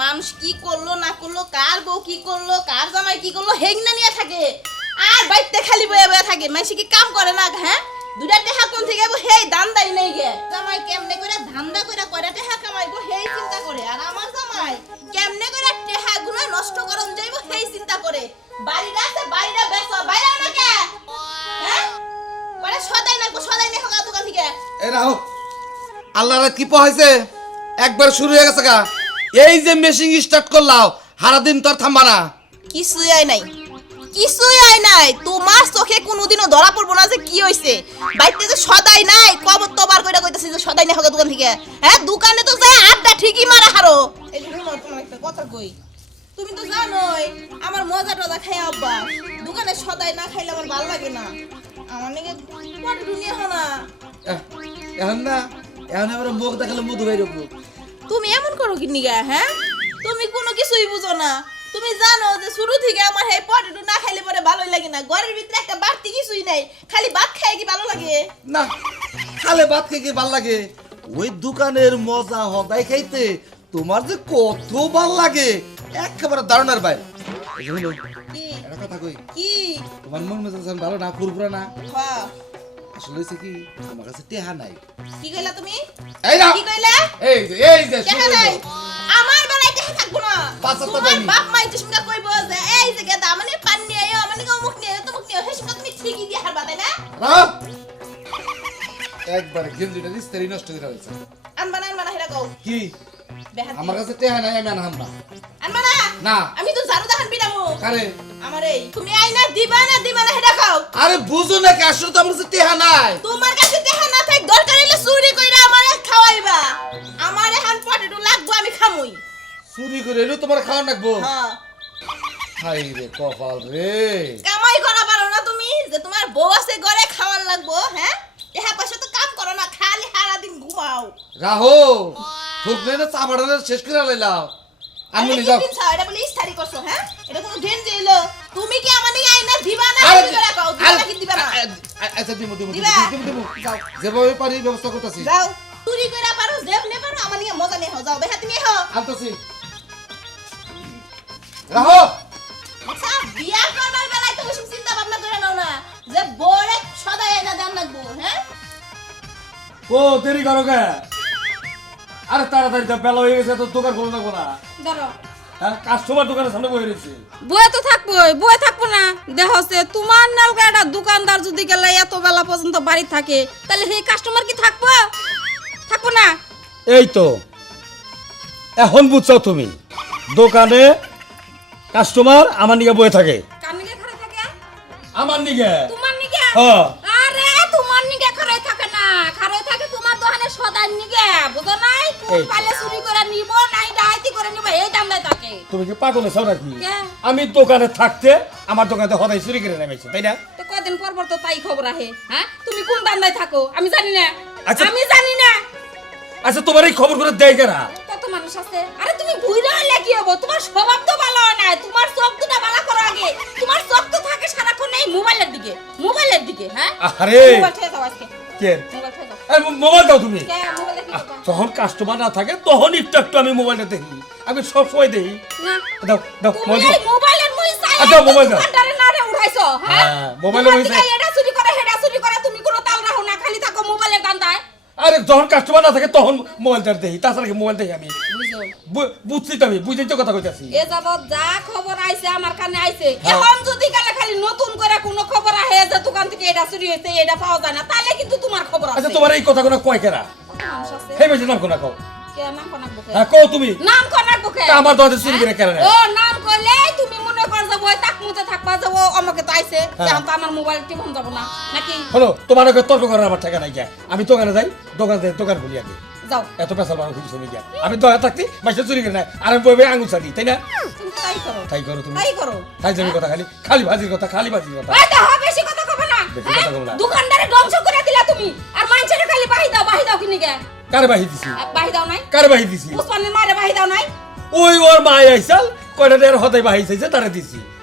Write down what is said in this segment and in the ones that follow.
মানুষ কি করল, না করল, কার বউ কি করল, কার জামাই কি করল, হেগনা নিয়ে থাকে। আর বাইতে খালি বয়ে বয়ে থাকে। মাইসে কি কাম করে না হ্যাঁ? দুটা টেহা কোন থেকে আইবো? হেই দান্দাই নেই গে। জামাই কেমনে করে ধান্দা করে কয়টা টেহা কামাইবো, হেই চিন্তা করে। আর আমার জামাই কেমনে করে টেহা গুলো নষ্ট করন যাইবো, হেই চিন্তা করে। বাড়িটা আছে, বাড়িটা বেচো, বাইরে না কে হ্যাঁ? মানে সদাই না সদাই নেই হোক দোকান থেকে। এই রাহো আল্লাহর কি পাইছে একবার শুরু হয়ে গেছে গা। এই যে মেশিন স্টার্ট করলাও হারা দিন তোর থামবা না। কিছুই আয় নাই। কিছুই আয় নাই। তোমার চোখে কোনোদিনও ধরা পড়ব না যে কি হইছে। বাইতে যে সদাই নাই কব তোবার কইরা কইতাছি যে সদাই নাই হোক দোকান থেকে। হ্যাঁ দোকানে তো যায় আড্ডা ঠিকই মারা হারো। এই শুনো তোমার একটা কথা কই। তুমি তো জানোই আমার মজা টজা খাই আব্বা দোকানে সদাই না খাইলে আমার ভালো লাগে না। আমার নাকি পরে দুনিয়া হনা এখন না এখন এবার মুখ দেখালে মধু বাইর হব। তুমি এমন করো কি নিগা হ্যাঁ? তুমি কোনো কিছুই বুঝো না। তুমি জানো যে শুরু থেকে আমার এই পটেটো না খাইলে পরে ভালোই লাগে না। ঘরের ভিতরে একটা বাড়তি কিছুই নাই। খালি ভাত খাই কি ভালো লাগে? না খালে ভাত খেয়ে কি ভালো লাগে? ওই দোকানের মজা হদাই খাইতে তোমার যে কত ভালো লাগে। একেবারে দারুণার বাইরে কথা কই। কি? তোমার মন মেজাজ ভালো না ফুরফুরা না? হ্যাঁ আসলে হয়েছে কি আমার কাছে টেহা নাই। কি কইলা তুমি? এই না! কি কইলা? এই যে এই যে শুনে নাই। আমার বেলায় দেখা থাকব না। তোমার। বাপ মাই তো সঙ্গে কইব যে এই যে গেদা মানে পান নিয়ে আইও মানে অমুক নিয়ে আইও তমুক নিয়ে আইও সঙ্গে তুমি ঠিকই দিয়ে হারবা তাই না। একবারে গেঞ্জিটা ইস্তারি নষ্ট করে হয়েছে আনবা না আনবা না হেরা কও। কি? আমার কাছে টেহা নাই আমি আনহাম না। আনবা না? না। আমি তো জারু দেখান বিনামু আরে আমার এই তুমি আইনা দিবা না দিবা না হেডা খাও আরে বুঝো না কি আসলে তো আমার কাছে টেহা নাই। তোমার কাছে দেখা না থাক দরকার হইলে চুরি কইরা আমারে খাওয়াইবা। আমার এখন পটেটো লাগবো আমি খামুই। চুরি করে এলো তোমার খাওয়া লাগবো? হ্যাঁ। হাই রে কপাল রে। কামাই করা পারো না তুমি যে তোমার বউ আছে ঘরে খাওয়ার লাগবো হ্যাঁ? এহা পয়সা তো কাম করো না খালি সারা দিন ঘুমাও রাহো ঠুকলে না চাবাড়ানে শেষ করে লাইলাও আমি এটা নি কি যাও। পিনছা? এটা বলে ইস্তারি করছ হ্যাঁ? এটা কোনো ড্রেন এলো? তুমি কি আমার নিয়ে আইনা দিবা না? আমি করে খাও দিবা নাকি দিবা না? আচ্ছা দিমু দিমু দিমু দিমু যাও। যেভাবে পারি ব্যবস্থা করতেছি। যাও। চুরি কইরা পারো জেব নে পারো আমার নিয়ে মজা নিয়ে যাও বেহা তুমি হও। আনতেছি। রাহো! আচ্ছা বিয়া করবার বেলায় তুমি সব চিন্তা ভাবনা করে নাও না। যে বরে সদাই এনে দাম লাগবো হ্যাঁ? ও দেরি করো কে? আরে তাড়াতাড়ি তো বেলা হয়ে গেছে তো দোকান খোলা থাকব না। ধরো। হ্যাঁ কাস্টমার দোকানের সামনে বসে রয়েছে। বয়ে তো থাকবোই বয়ে থাকব না। তোমার নালকা একটা দোকানদার যদি গেলে এত বেলা পর্যন্ত বাড়ি থাকে তাহলে সেই কাস্টমার কি থাকব? থাকব না? এই তো এখন বুঝছ তুমি দোকানে কাস্টমার আমার নিকে বয়ে থাকে। কার নিকে ঘরে থাকে? আমার নিকে তোমার হ্যাঁ। আরে তোমার নিকে ঘরে থাকে না ঘরে থাকে তোমার দোকানে সদাই নিকে বুঝো নাই? কোন পালে চুরি করে নিব নাই ডাইতি করে নিব এই দাম দেয় থাকে। তুমি কি পাগল হয়েছো নাকি? আমি দোকানে থাকতে আমার দোকানে হদাই চুরি করে নেমেছে তাই না? তো পর পর তো তাই খবর আহে হ্যাঁ? তুমি কোন দান্দায় থাকো? আমি জানি না। আচ্ছা। আমি জানি না। আচ্ছা তোমার এই খবর করে দেয় কেনা কত মানুষ আছে? আরে তুমি বুইরা হইলে কি হব? তোমার স্বভাব তো ভালো না তোমার চোখ দুটা ভালো করো আগে তোমার চোখ তো থাকে সারাক্ষণ এই মোবাইলের দিকে মোবাইলের দিকে হ্যাঁ? আরে মোবাইল ঠেয়ে দাও আজকে। কে? মোবাইল ঠেয়ে দাও আরে মো- মোবাইল দাও তুমি। মোবাইল যখন কাস্টমার না থাকে তখন একটু একটু আমি মোবাইলটা দেখি। আমি সব সময় দেখি। দাও দাও মোবাইল আচ্ছা, মোবাইল দাও। মোবাইল চুরি করে হেডা চুরি করে তুমি কোনো তাল রাখো না খালি থাকো দান্দায় আরে যখন কাস্টমার না থাকে তখন মোবাইলটা দেখি তাছাড়া কি মোবাইল দেখি আমি বুঝছি তো আমি বুঝেই তো কথা কইতাছি এ যাবৎ যা খবর আইছে আমার কানে আইছে। এখন যদি গেলে খালি নতুন করে কোনো খবর আহে যে দোকান থেকে এটা চুরি হয়েছে এটা পাওয়া যায় না তাহলে কিন্তু তোমার খবর আছে আচ্ছা তোমার এই কথা কথাগুলো কয় কেরা। সেই বেশি নাম কোনা কও কে নাম কনাক বুকে? হ্যাঁ কও তুমি নাম কনাক বুকে? তা আমার দোকানে চুরি করে কেন নেয়? ও নাম করলে তুমি কর যে ওই তাক মুতে থাকবা যে ও আমাকে তো আইছে হ্যাঁ। এখন তো আমার মোবাইল টিপন যাব না। নাকি? হলো তোমার আগে তর্ক করার আমার টাকা নাই আমি দোকানে যাই দোকান যাই দোকান খুলি আগে। যাও। এত পেশাল মানুষ খুঁজি শুনে গিয়া আমি দোকানে থাকতে মাসে চুরি করে আর আমি বইবে আঙুল চালি তাই না? তাই করো। তাই করো তুমি। তাই করো। তাই যাবি কথা খালি খালি ভাজির কথা খালি ভাজির কথা। এই দেখো বেশি কথা কবে না? না। দোকানদারে ধ্বংস করে দিলা তুমি। আর খালি বাহি দাও বাহি দাও কিনে গে। কারে বাহি দিছি? বাহি দাও নাই? কারে বাহি দিছি? বাহি দাও নাই? ওই ওর মায় আইসাল কয়টা দের হতে বাহি চাইছে তারে দিছি।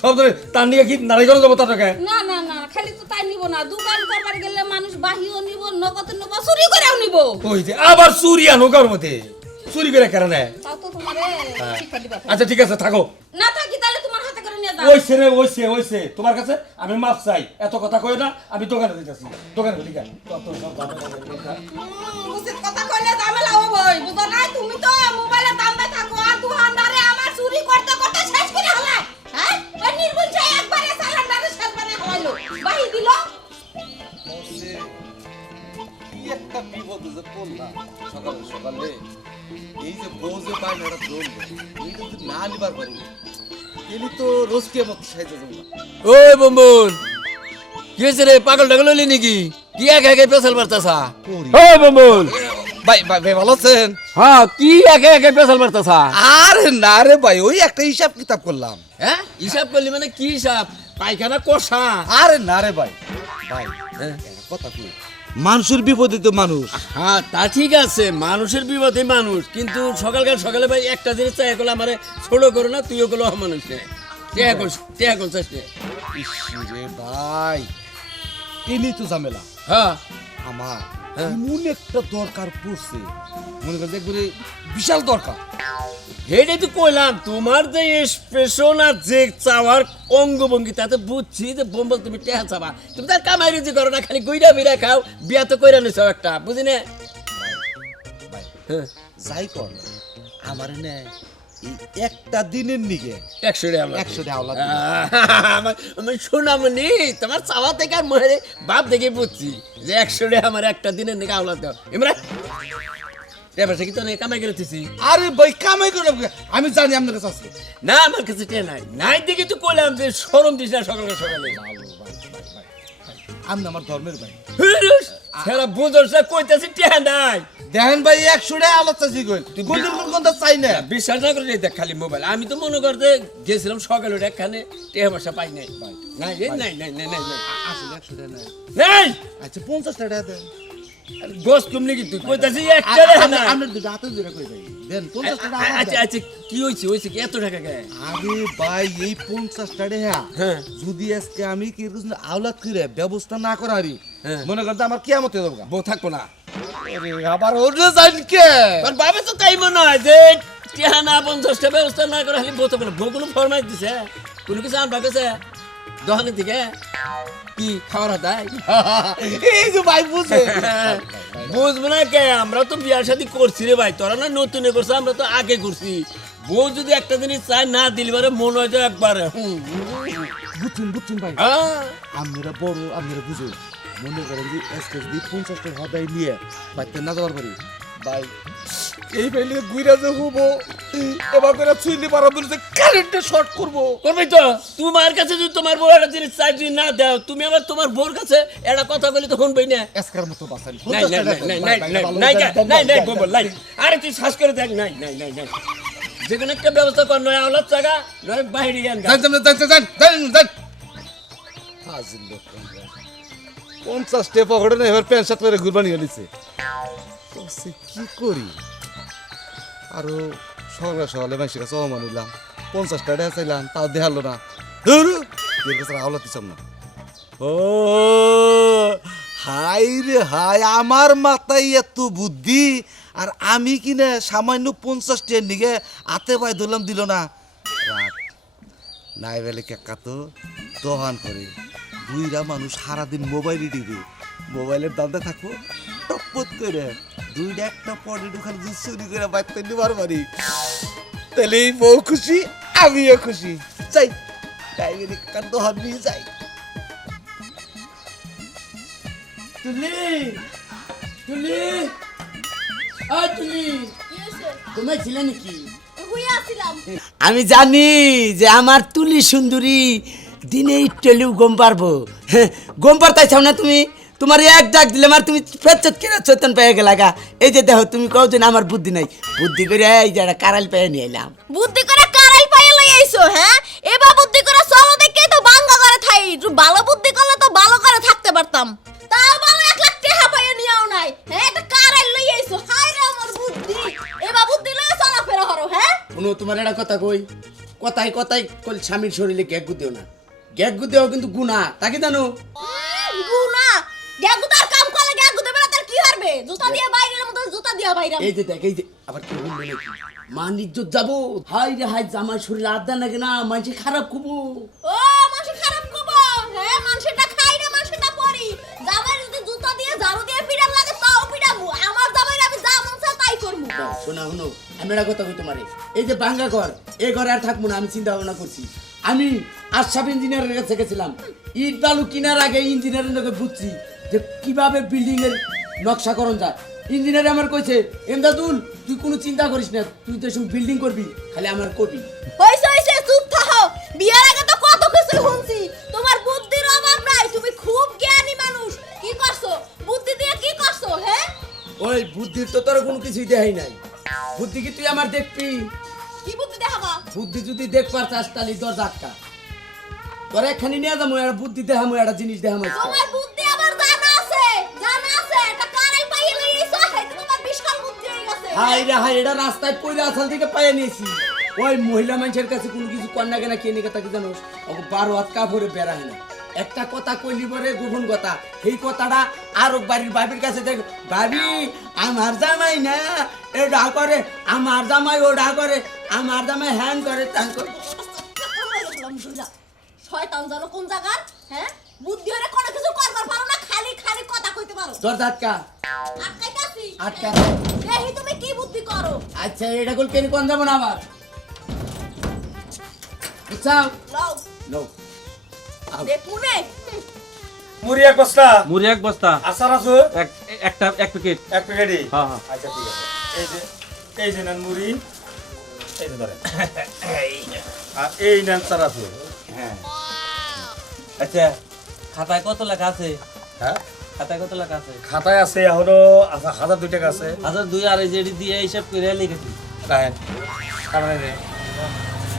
সব ধরে তার নিয়ে কি নারীগঞ্জ যাব তার টাকা না না না খালি তো তাই নিব না। দোকান করবার গেলে মানুষ বাহিও নিব নগদ নিব চুরি করেও নিব। ওই যে আবার চুরি আনো কার মধ্যে। চুরি করে কেন নেয়। তোমারে আচ্ছা ঠিক আছে থাকো। না থাকি তাহলে তোমার হাতে করে নিয়ে যাও। ওইছে রে ওইছে ওইছে তোমার কাছে আমি মাপ চাই। এত কথা কই না আমি দোকানে দিতেছি। দোকানে খুলি কেন? তত সব উচিত কথা কইলে ঝামেলা হবই বুঝো নাই? তুমি তো মোবাইলে দামে থাকো আর দোকানদারে আমার চুরি করতে করতে শেষ করে হলাই হ্যাঁ? নির্বুল চাই একবারে সালানদারে শেষ বারে হলাইলো বাহি দিল। কি একটা বিপদে যে পড়লাম সকালে সকালে এই যে বউ যে বায়নাটা ধরলো এই যদি না নিবার পারি এলি তো রোজকে মতো সাইতে যাব ওই বম্বুল কি হয়েছে রে? পাগল টাগল হলি নাকি? কি একে একে পেছাল মারতাসা ওই বম্বুল! ভাই ভাই ভাই ভালো আছেন? হ্যাঁ কি একে একে আরে না রে ভাই ওই একটা হিসাব কিতাব করলাম। হ্যাঁ? হিসাব করলি মানে কি হিসাব? পায়খানা কষা। আরে না রে ভাই। ভাই কথা কই মানুষের বিপদে তো মানুষ। হ্যাঁ তা ঠিক আছে মানুষের বিপদে মানুষ। কিন্তু সকালকাল সকালে ভাই একটা জিনিস চাই করলে আমারে ছোট করো না তুইও করল মানুষ টেয়া টেয়া করছিস ভাই তো ঝামেলা। হ্যাঁ। আমার হ্যাঁ। এমন একটা দরকার পড়ছে। মনে করেন একবারে বিশাল দরকার। হেডে তো কইলাম তোমার যে এক্সপ্রেশন আর যে চাওয়ার অঙ্গভঙ্গি তাতে বুঝছি যে বোম্বল তুমি টেহা চাবা। তুমি তার কামাই রুজি করো না খালি গুইরা বিরা খাও বিয়া তো কইরা নিছো একটা বুঝি না? হ্যাঁ। যাই কর আমার নে। একটা দিনের নিগে। একশো একশো আমার শোনামনি তোমার চাওয়া থেকে আর মহের বাপ দেখে বুঝছি যে একশো রে আমার একটা দিনের নিকে আওলাদ দাও। ইমরান আরে ভাই কামাই করে আমি জানি আপনার কাছে আছে। না আমার কাছে টিয়া নাই। নাই দেখে তো কইলাম যে সরম দিস না সকালে সকালে। আমি আমার ধর্মের ভাই। সারা বুঝোস না কইতাছি টিয়া নাই। দেখেন ভাই একশো টাকা আলাদা চাষি কইল কোন কোন চাই না। বিশ্বাস না করে দেখ খালি মোবাইল আমি তো মনে করতে গেছিলাম সকালে ওটা এখানে টিয়া পয়সা পাই নাই। নাই নাই নাই নাই নাই আসলে একশো টাকা নাই। নাই! আচ্ছা পঞ্চাশ টাকা দেন। গোস তুমি কি তুই? কইতাছি একটা রে না। দুটো হাতে ধরে কই ভাই দেন পঞ্চাশ টাকা আচ্ছা আচ্ছা কি হইছে হইছে কি? এত টাকা কে? আরে ভাই এই পঞ্চাশ টাকা হ্যাঁ। যদি আজকে আমি কি বুঝলি আওলাদ করে ব্যবস্থা না করারি হ্যাঁ। মনে করতে আমার কেমতে দেবো বউ থাকব না। আবার ওরে জান কে? বাবে তো তাই মনে হয় যে টিয়া না পঞ্চাশটা ব্যবস্থা না করে খালি বউ থাকব না বউ কোনো ফরমাইশ দিছে। কোনো কিছু আনবা গেছে? দোকানের দিকে কি খাওয়ার হাতায় এই যে ভাই বুঝে বুঝব না কে আমরা তো বিয়ার শাদী করছি রে ভাই তোরা না নতুন করছে আমরা তো আগে করছি। বউ যদি একটা জিনিস চায় না দিলে পারে মনে হয় একবারে। বুঝছেন বুঝছেন ভাই। আহ, আপনারা বড় আপনারা বুঝো মনে করেন যে আজকে যদি পঞ্চাশ টাকা হদাই নিয়ে বাড়িতে না যাওয়ার পারি ভাই এই ফেলে গুইরা যে হব। এবার করে ছুইলে পারা বলছে কারেন্টে শর্ট করব। করবে তো? তোমার কাছে যদি তোমার বউ একটা জিনিস চাই যদি না দাও তুমি আবার তোমার বউর কাছে একটা কথা বলে তো শুনবেই না। এসকার মতো বাসান নাই নাই নাই নাই নাই নাই নাই নাই নাই নাই। আরে তুই শ্বাস করে দেখ নাই নাই নাই নাই। যে কোনো একটা ব্যবস্থা কর নয় আওলাদ জায়গা নয় বাইরে যান যান যান যান যান যান হাজির লোক পঞ্চাশ টেপ পকেটে না এবার প্যান্ট শার্ট পরে ঘুরবানি হলিছে কি করি? আরও সকালে সকালে মাইসের কাছে অমান হইলাম। পঞ্চাশ টাকা চাইলাম, তাও দেখাল না। এর কাছে আওলা দিতাম না। ও, হাই রে হাই, আমার মাথায় এত বুদ্ধি, আর আমি কিনে সামান্য পঞ্চাশ টেন নিগে আতে পায়ে ধরলাম দিল না। নাই বেলে কেকা তো দোহান করে। বুইরা মানুষ সারাদিন মোবাইলে দিবে মোবাইলের দামটা থাকব টপত করে। দুইটা একটা পরে ঢুকান দুধ চুরি করে বাইতে নিবার পারি তাহলে এই বউ খুশি আমিও খুশি। যাই তাই বেলে কাকার দোহান নিয়ে যাই। তুলি তুলি আ তুলি তোমার ছিল নাকি? আমি জানি যে আমার তুলি সুন্দরী দিনে ইটলেও গম পারব। হ্যাঁ, গম পারতাইছাও না তুমি? তোমার এক ডাক দিলে আর তুমি ফেরচত কিনা চৈতন পেয়ে গেলা গা। এই যে দেখো তুমি কও যে আমার বুদ্ধি নাই। বুদ্ধি করে এই যে একটা কারাল পেয়ে নিয়ে এলাম। বুদ্ধি করে কারাই পাইয়ে লই আইছো হ্যাঁ? এবার বুদ্ধি করে চলো দেখে তো বাঙ্গা করে থাই। একটু ভালো বুদ্ধি করলে তো ভালো করে থাকতে পারতাম। তাও ভালো এক লাখ টাকা পাইয়ে নিয়েও নাই হ্যাঁ? এটা কারাই লই আইছো হাই রে আমার বুদ্ধি। এবার বুদ্ধি লয়ে চলা ফেরা হরো হ্যাঁ? শুনো তোমার একটা কথা কই। কথাই কথাই কল স্বামীর শরীরে গ্যাগ গুদেও না। গ্যাগ গুদেও কিন্তু গুণা তাকে জানো? গুনা গ্যাগু তার কাম করলে গ্যাগু দেবে না তার কি হবে জুতা দিয়ে বাইরের মতো জুতা দিয়ে বাইরে এই যে দেখ এই যে আবার কি নাকি? মান ইজ্জত যাব। হাই রে হাই শরীরে আড্ডা নাকি না মানুষ খারাপ খুবো ও মানুষ খারাপ কব হ্যাঁ মানুষটা খাই না মানুষটা পরি জামাই যদি জুতা দিয়ে ঝাড়ু দিয়ে লাগে তাও পিড়াবো আমার জামাই আমি যা মন চায় তাই করব শোনা শুনো আমি একটা কথা কই তোমারে এই যে বাঙ্গা ঘর এই ঘরে আর থাকব না আমি চিন্তা ভাবনা করছি। আমি আশরাফ ইঞ্জিনিয়ারের কাছে গেছিলাম। ইট বালু কিনার আগে ইঞ্জিনিয়ারের লোকে বুঝছি যে কীভাবে বিল্ডিং এর নকশা করণ যায়। ইঞ্জিনিয়ার আমার কইছে এমদাদুল তুই কোনো চিন্তা করিস না তুই তো এসব বিল্ডিং করবি খালি আমার করবি। হইছে হইছে চুপ থাকো বিয়ার আগে তো কত কিছু শুনছি। তোমার বুদ্ধির অভাব নাই তুমি খুব জ্ঞানী মানুষ। কি করছ? বুদ্ধি দিয়ে কি করছ হ্যাঁ ওই বুদ্ধির তো তোর কোনো কিছুই দেখাই নাই। বুদ্ধি কি তুই আমার দেখবি? কি বুদ্ধি দেখাবা? বুদ্ধি যদি দেখবার চাস তাহলে দরজা আটকা। তোর একখানি নিয়ে যাব একটা বুদ্ধি দেখামো একটা জিনিস দেখামো। তোমার বুদ্ধি হাই রে হাই এটা রাস্তায় পয়লা আসাল থেকে পায়ে নিয়েছি। ওই মহিলা মানুষের কাছে কোনো কিছু কন্যা কেনা কে নিয়ে তাকে জানো ওকে বারো হাত কাপড়ে বেড়া হয় না একটা কথা কইলি পরে গোপন কথা। সেই কথাটা আর বাড়ির বাবির কাছে দেখ। ভাবি আমার জামাই না এটা করে আমার জামাই ওটা করে আমার জামাই হ্যান করে ত্যান করে। শয়তান জানো কোন জায়গার? হ্যাঁ? বুদ্ধি হলে কোনো কিছু করবার পারো না খালি খালি কথা কইতে পারো। দরজা আটকা আটকাইতাছি আটকা। দেখি তুমি কি বুদ্ধি করো। আচ্ছা এটা কল কেন কোন যাব না আবার? বুঝছাও লও। নো দেখুনে মুড়ি এক বস্তা। মুড়ি এক বস্তা। আচার আছে? এক একটা এক প্যাকেট। এক প্যাকেটই? হ্যাঁ হ্যাঁ। আচ্ছা ঠিক আছে। এই যে এই যে নেন মুড়ি। এই যে ধরেন। আর এই নেন চারাচুর হ্যাঁ। আচ্ছা খাতায় কত লেখা আছে? হ্যাঁ? খাতায় কত আছে? খাতায় আছে এখনও আচ্ছা, হাজার দুই টাকা আছে। হাজার দুই আর এই দিয়ে হিসাব করে লিখেছি কারণ এই যে-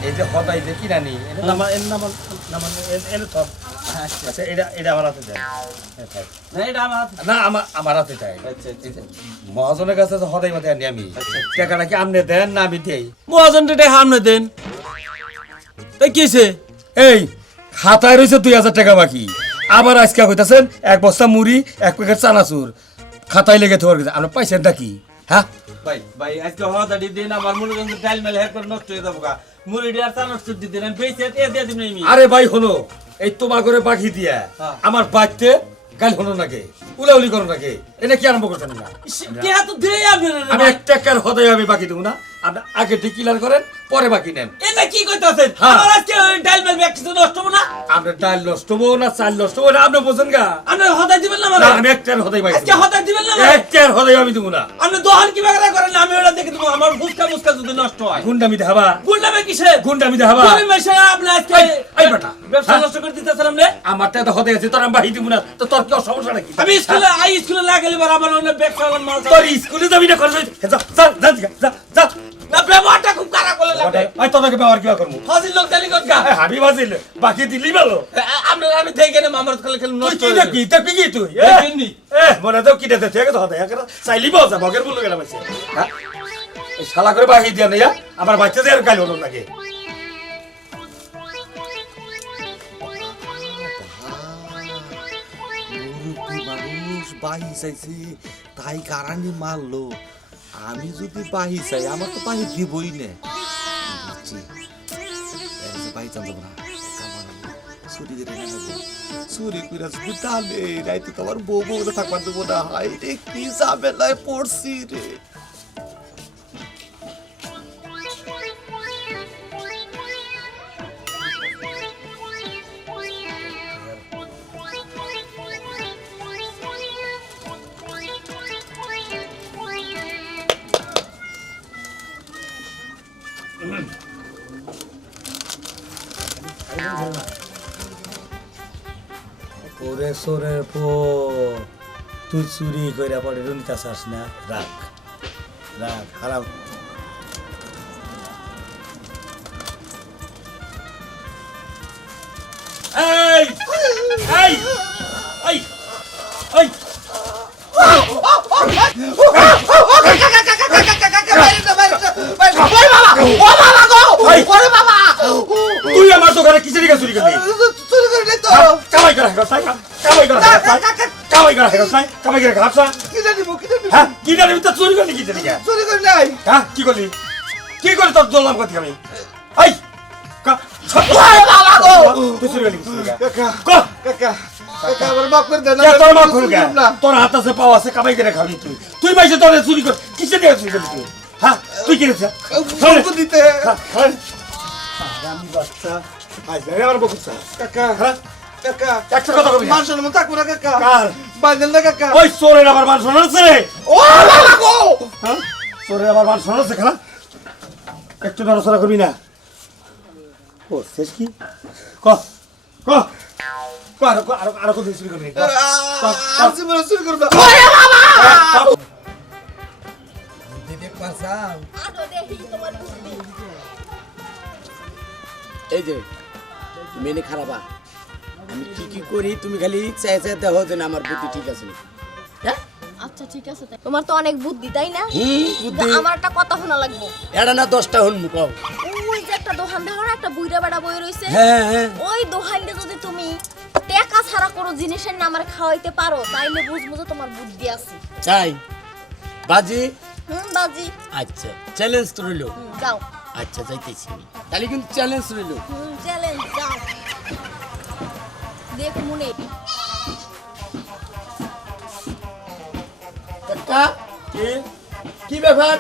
এই যে হতাই যে কিনা নি এটা নামা এর নামা নামা এনে থপ আচ্ছা। এটা এটা আমার হাতে দেয় এই থাক। না এটা আমার হাতে- না আমার আমার হাতে দেয়। আচ্ছা আচ্ছা। আচ্ছা। মহাজনের কাছে তো হদাই মাথায় আনি আমি। টাকাটা কি আপনি দেন না আমি দেই? মহাজন দেন। তাই কি হয়েছে এই খাতায় রয়েছে দুই হাজার টাকা বাকি। আবার আজকে কইতাছেন এক বস্তা মুড়ি এক প্যাকেট চানাচুর। খাতায় লেগে থাকার কাছে আপনি পাইছেন কি? হ্যাঁ? ভাই ভাই আজকে দিন আমার মনে ডাল মেলে হ্যাক করে নষ্ট হয়ে যাব গা। মুড়ি আর চানাচ দিয়ে দিন বেঁচে এ দিয়ে দিন আরে ভাই হলো এই তোমার করে পাখি দিয়া হ্যাঁ। আমার বাড়তে গাল হলো নাকি? উলাউলি করো নাকি? এটা কি আরম্ভ করছেন না? কে তো দিয়ে আমি আপনার এক টাকার হদাই আমি বাকি দেবো না। আপনি আগে ডিক্লার করেন পরে বাকি নেন। এটা কি কইতাছেন? হ্যাঁ। আমার আজকে ডাল মেল কিছু নষ্ট হব না? আপনার ডাল নষ্ট হব না চাল নষ্ট হব না আপনি বোঝেন গা। আপনি হতাই দিবেন না আমি এক টাকার হদাই পাইছি। আজকে হতাই দিবেন না আমারে? এক টাকার হদাই আমি দেবো না। আপনি দোহান কি বাগারা করেন? আমি ওটা দেখে দেবো আমার ফুসকা মুসকা যদি নষ্ট হয়? গুন্ডামি দেখাবা। গুন্ডামে কিসে গুন্ডামি দেখাবা। গরিব মেশে আপনি আজকে। এই, বেটা, ব্যবসা হ্যাঁ? নষ্ট করে দিতেছিলাম রে। আমার টাকা হদাই আছে তোর আমি বাহি দিব না। তো তোর কি সমস্যা নাকি? আমি স্কুলে আই স্কুলে না গেলে আমার অন্য ব্যবসা মাল তোর স্কুলে যাবি না করবে যা যা যা যা যা না ব্যবহারটা খুব খারাপ করে লাগে আই তোকে ব্যবহার কিবা করব? ফাজিল লোক জানি কত গা হাবি বাজিল বাকি দিলি ভালো। আপনি আমি দেখে না আমার খেলে খেলে তুই নষ্ট কি হয়ে দেখবি? দেখবি কি তুই? এ? মনে তো কি দেখতে ঠিক আছে হতে চাইলি বাও যা বগের বলে গেলাম আছে হ্যাঁ? শালা করে বাহি দিয়া নেয়া আমার বাচ্চা যে কাল হলো নাকি? তাই কারানি মারলো। আমি যদি বাহি চাই, আমার তো বাহি দিবই না। বুঝছি? এর যে বাহি চান না চুরি করে নেব চুরি করে যদি টানে রাইতে তো বউ বউ থাকবার দেবো না। রে, কি ঝামেলায় পড়ছি রে। ওরে সোরের পো করে পরে রুনিতা চাস না? রাখ রাখ হারাম। এই এই এই এই। Oh, তুই আমার দোকানে কিসের দিকে চুরি করলি? চুরি করে নেই তো। কামাই করা হেগো সাই। কামাই করা হেগো সাই। কামাই করা হেগো সাই। কামাই করে খাপসা কি জানি মু কি জানি হ্যাঁ কি জানি তো চুরি করলি কি জানি কে? চুরি করে নাই। হ্যাঁ কি করলি? কি করে তোর দোলাম কথা আমি? এই! কা বাবা গো! তুই চুরি করলি? কাকা কাকা তোর গে হাত আছে পাও আছে কামাই করে খাবি তুই। তুই মাইছে তোরে চুরি কর কিসের দিকে চুরি করলি তুই? হ্যাঁ তুই কি বকু দিতে আমি বাচ্চা আজ আমার বকুছ কাকা হ্যাঁ কাকা একটা কথা কবি। মান সম্মান থাকব না কাকা কার? বাঁধেন না কাকা ওই চোরের আবার মান শোনাচ্ছে রে ও বাবা গো হ্যাঁ চোরের আবার মান শোনাচ্ছে খেলা একটু নড়াচড়া করবি না ও শেষ কি ক ক আরও আরও আরও কত চুরি করবি জীবনে চুরি করবে আরও দেখি এই যে তুমি এনে খারাপা। আমি কি কি করি তুমি খালি চাই চাই দেখো যে আমার বুদ্ধি ঠিক আছে হ্যাঁ? আচ্ছা ঠিক আছে। তোমার তো অনেক বুদ্ধি তাই না? বুদ্ধি। আমার একটা কথা শোনা লাগবে। এটা না দশটা হন মুখ ওই যে একটা দোকান দেখো না একটা বুইরা বেড়া বই রইছে? হ্যাঁ হ্যাঁ ওই দোকানটা যদি তুমি টাকা ছাড়া কোনো জিনিসের না আমার খাওয়াইতে পারো তাইলে বুঝব যে তোমার বুদ্ধি আছে। চাই। বাজি হুম বাজি। আচ্ছা চ্যালেঞ্জ তো রইল। যাও। আচ্ছা যাইতেছি তাহলে কিন্তু চ্যালেঞ্জ রইল। হুম চ্যালেঞ্জ যাও। দেখ মনে। কাকা কি? ব্যাপার?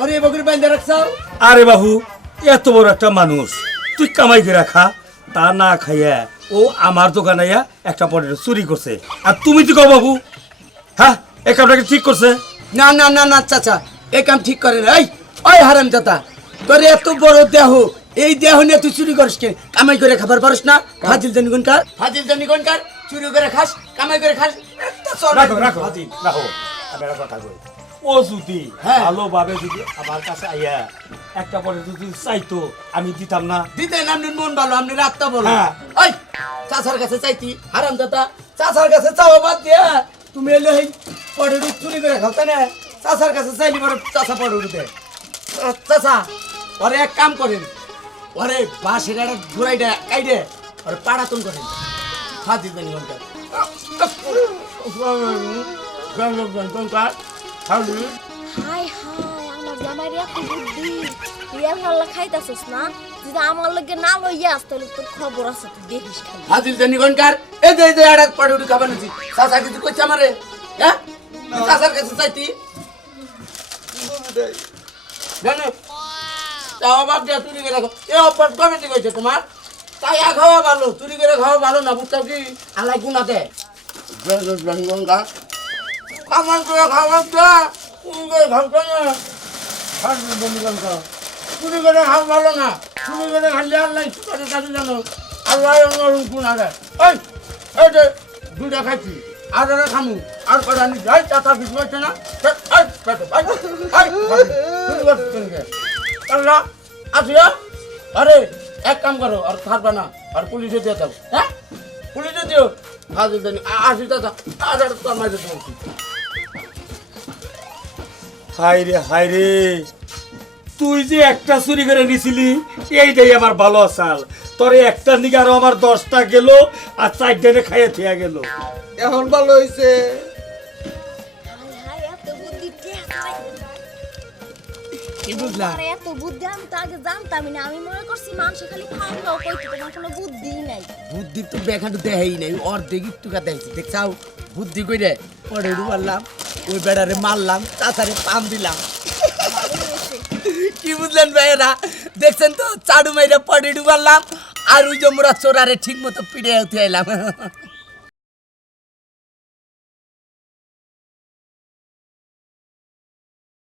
ওরে বকরি বাইন্দা রাখছাও আরে বাবু এত বড় একটা মানুষ। তুই কামাই করে রাখা তা না খাইয়া ও আমার দোকানে একটা পটেটো চুরি করছে। আর তুমি তো কও বাবু হ্যাঁ এই কামটাকে ঠিক করছে? না না না না চাচা। এই কাম ঠিক করে না। এই ওই হারাম দাদা তোর এত বড় দেহ এই দেহ নিয়ে তুই চুরি করিস কে কামাই করে খাবার পারিস না? ফাজিল জানি কোনকার? ফাজিল জানি কোনকার? চুরি করে খাস কামাই করে খাস। রাখো রাখো। ফাজিল। রাখো। আমি একটা কথা কই। ও যদি হ্যাঁ। ভালোভাবে যদি আমার কাছে আইয়া একটা পটেটো যদি চাইতো আমি দিতাম না। দিতে আপনি মন ভালো আপনি রাতটা বলো হ্যাঁ। ওই চাচার কাছে চাইতি হারাম দাদা চাচার কাছে চাওয়া বাদ দিয়া তুমি এলে পড়েরু চুরি করে খাও তাই না। চাচার কাছে চাইলি বড় চাচা পড়েরু দে। চাচা ওরে এক কাম করেন ওরে বাঁশের একটা ঘুরাইটা কাইডে ওরে পাড়াতন করেন। হাতি জানি ঘণ্টা। হাই হাই আমার জামাইরে এত বুদ্ধি। তুই আল্লাহ খাইতাছিস না? যদি আমার লগে না লইয়াস তাহলে তোর খবর আছে তুই দেখিস খালি। হাতির জানি ঘণ্টার। এই যে এই যে একটা পড়েরু খাবার নিছি চাচা কিছু কইছে আমারে? হ্যাঁ? চাচার কাছে চাইতি? জানো তাও বাপ দিয়া চুরি করে এ অপার কবে ঠিক হয়েছে তোমার? তাই খাওয়া ভালো চুরি করে খাওয়া ভালো না বুঝতাম কি আলাই গুনাতে গঙ্গা। কামান করে খাওয়া তো চুরি করে খাওয়া না খাওয়া বন্ধু গঙ্গা চুরি করে খাওয়া ভালো না চুরি করে খাইলে আল্লাহ করে কাজে জানো? আল্লাহ গুণ ওই এই যে দুইটা খাইছি। আর খামু। আর কটা নি? যাই চাচা কিছু হচ্ছে না আসিয়া আরে, এক কাম করো, আর থাকবে না। আর পুলিশে দিয়ে দাও। হ্যাঁ পুলিশে দিও। হাজির দেনি আসি দাদা আর তোর হাই রে হাই রে। তুই যে একটা চুরি করে নিছিলি, এইটাই আমার ভালো আসাল। তোর একটা দিকে আরও আমার দশটা গেল আর চারটে খাইয়ে থিয়া গেল। এখন ভালো হয়েছে বুদ্ধি কে হাই কি বুঝলা? আরে এত বুদ্ধি আমি তো আগে জানতামই না। আমি মনে করছি মানুষ খালি খাওয়া খাওয়া কইতে তোমার কোনো বুদ্ধিই নাই। বুদ্ধি তো দেখাই নাই দেখছি দেখছাও বুদ্ধি কইরে মারলাম ওই বেড়ারে মারলাম তাছাড়ে পাম দিলাম। কি বুঝলেন ভাইয়েরা? দেখছেন তো? চাডু মাইরা পড়ে ডুবালাম, আর ওই যে মোরা চোরারে ঠিক মতো পিড়ে উঠে এলাম